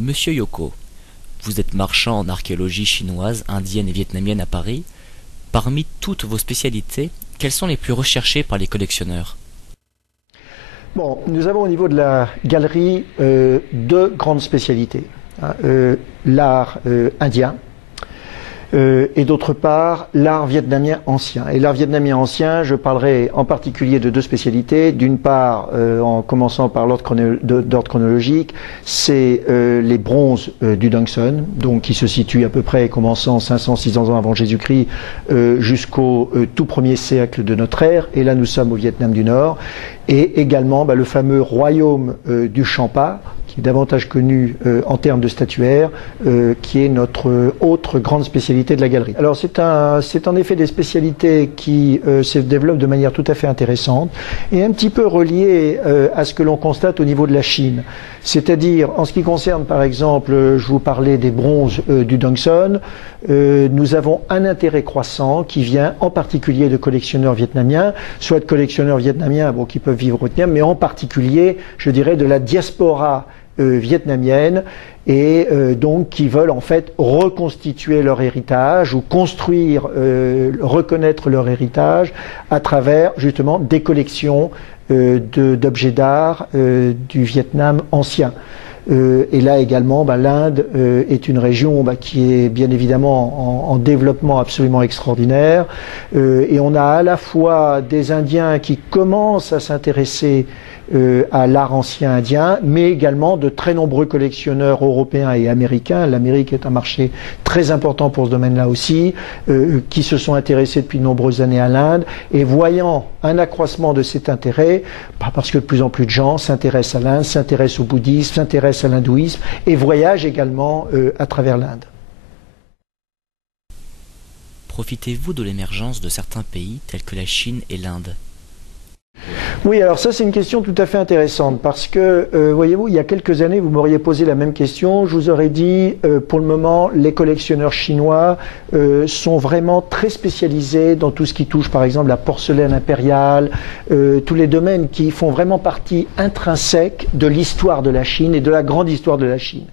Monsieur Yoko, vous êtes marchand en archéologie chinoise, indienne et vietnamienne à Paris. Parmi toutes vos spécialités, quelles sont les plus recherchées par les collectionneurs? Bon, nous avons au niveau de la galerie deux grandes spécialités. L'art indien et d'autre part l'art vietnamien ancien. Et l'art vietnamien ancien, je parlerai en particulier de deux spécialités. D'une part, en commençant par l'ordre chronologique, c'est les bronzes du Dong Son, donc qui se situent à peu près commençant 500-600 ans avant Jésus-Christ jusqu'au tout premier siècle de notre ère. Et là, nous sommes au Vietnam du Nord. Et également le fameux royaume du Champa, qui est davantage connu en termes de statuaire, qui est notre autre grande spécialité de la galerie. Alors c'est en effet des spécialités qui se développent de manière tout à fait intéressante et un petit peu reliées à ce que l'on constate au niveau de la Chine. C'est-à-dire, en ce qui concerne par exemple, je vous parlais des bronzes du Dong Son, nous avons un intérêt croissant qui vient en particulier de collectionneurs vietnamiens, soit de collectionneurs vietnamiens qui peuvent vivre au Vietnam, mais en particulier, je dirais, de la diaspora vietnamienne et donc qui veulent en fait reconstituer leur héritage ou construire, reconnaître leur héritage à travers justement des collections d'objets d'art du Vietnam ancien. Et là également, l'Inde est une région qui est bien évidemment en développement absolument extraordinaire. Et on a à la fois des Indiens qui commencent à s'intéresser à l'art ancien indien, mais également de très nombreux collectionneurs européens et américains. L'Amérique est un marché très important pour ce domaine-là aussi, qui se sont intéressés depuis de nombreuses années à l'Inde, et voyant un accroissement de cet intérêt, parce que de plus en plus de gens s'intéressent à l'Inde, s'intéressent au bouddhisme, s'intéressent à l'hindouisme, et voyagent également à travers l'Inde. Profitez-vous de l'émergence de certains pays tels que la Chine et l'Inde? Oui, alors ça c'est une question tout à fait intéressante parce que, voyez-vous, il y a quelques années, vous m'auriez posé la même question, je vous aurais dit, pour le moment, les collectionneurs chinois sont vraiment très spécialisés dans tout ce qui touche, par exemple, la porcelaine impériale, tous les domaines qui font vraiment partie intrinsèque de l'histoire de la Chine et de la grande histoire de la Chine.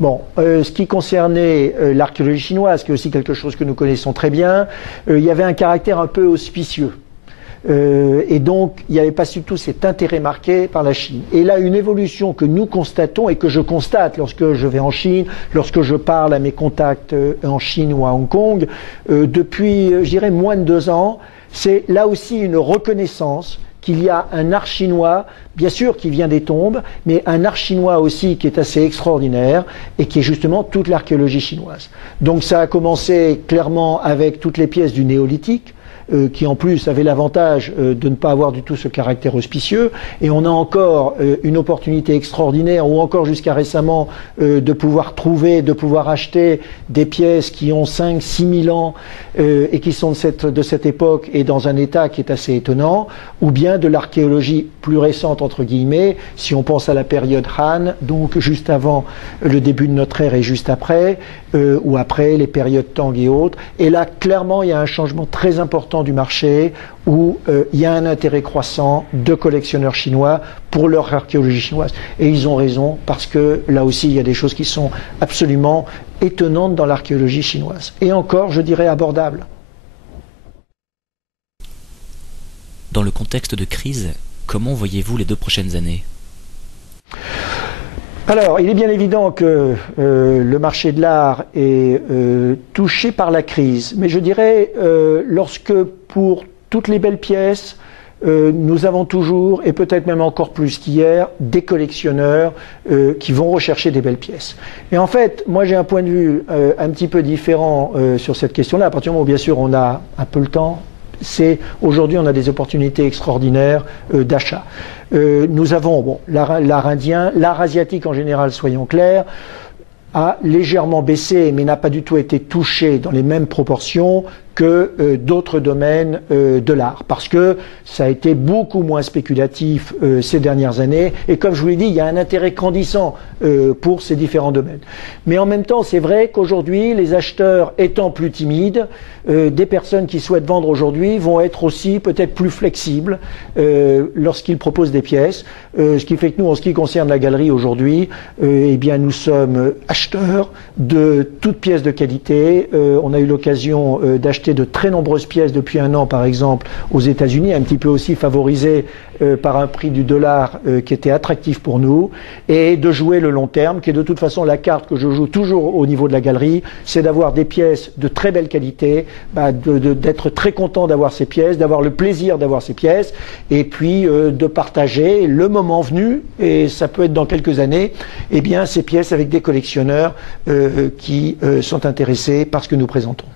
Bon, ce qui concernait l'archéologie chinoise, qui est aussi quelque chose que nous connaissons très bien, il y avait un caractère un peu auspicieux. Et donc, il n'y avait pas du tout cet intérêt marqué par la Chine. Et là, une évolution que nous constatons et que je constate lorsque je vais en Chine, lorsque je parle à mes contacts en Chine ou à Hong Kong, depuis, je dirais, moins de 2 ans, c'est là aussi une reconnaissance qu'il y a un art chinois, bien sûr qui vient des tombes, mais un art chinois aussi qui est assez extraordinaire et qui est justement toute l'archéologie chinoise. Donc ça a commencé clairement avec toutes les pièces du néolithique, qui en plus avait l'avantage de ne pas avoir du tout ce caractère auspicieux, et on a encore une opportunité extraordinaire, ou encore jusqu'à récemment, de pouvoir trouver, de pouvoir acheter des pièces qui ont 5-6 000 ans et qui sont de cette époque et dans un état qui est assez étonnant, ou bien de l'archéologie plus récente entre guillemets, si on pense à la période Han, donc juste avant le début de notre ère et juste après, ou après les périodes Tang et autres, et là clairement il y a un changement très important du marché où il y a un intérêt croissant de collectionneurs chinois pour leur archéologie chinoise. Et ils ont raison parce que là aussi il y a des choses qui sont absolument étonnantes dans l'archéologie chinoise. Et encore, je dirais, abordables. Dans le contexte de crise, comment voyez-vous les 2 prochaines années? Alors, il est bien évident que le marché de l'art est touché par la crise. Mais je dirais, lorsque pour toutes les belles pièces, nous avons toujours, et peut-être même encore plus qu'hier, des collectionneurs qui vont rechercher des belles pièces. Et en fait, moi j'ai un point de vue un petit peu différent sur cette question-là. À partir du moment où, bien sûr, on a un peu le temps, c'est aujourd'hui on a des opportunités extraordinaires d'achat. Nous avons l'art indien, l'art asiatique en général, soyons clairs, a légèrement baissé, mais n'a pas du tout été touché dans les mêmes proportions que d'autres domaines de l'art, parce que ça a été beaucoup moins spéculatif ces dernières années, et comme je vous l'ai dit, il y a un intérêt grandissant pour ces différents domaines. Mais en même temps, c'est vrai qu'aujourd'hui, les acheteurs étant plus timides, des personnes qui souhaitent vendre aujourd'hui vont être aussi peut-être plus flexibles lorsqu'ils proposent des pièces, ce qui fait que nous, en ce qui concerne la galerie aujourd'hui, eh bien, nous sommes acheteurs de toutes pièces de qualité. On a eu l'occasion d'acheter de très nombreuses pièces depuis un an, par exemple, aux États-Unis, un petit peu aussi favorisées par un prix du dollar qui était attractif pour nous, et de jouer le long terme, qui est de toute façon la carte que je joue toujours au niveau de la galerie, c'est d'avoir des pièces de très belle qualité, d'être très content d'avoir ces pièces, d'avoir le plaisir d'avoir ces pièces, et puis de partager le moment venu, et ça peut être dans quelques années, eh bien ces pièces avec des collectionneurs qui sont intéressés par ce que nous présentons.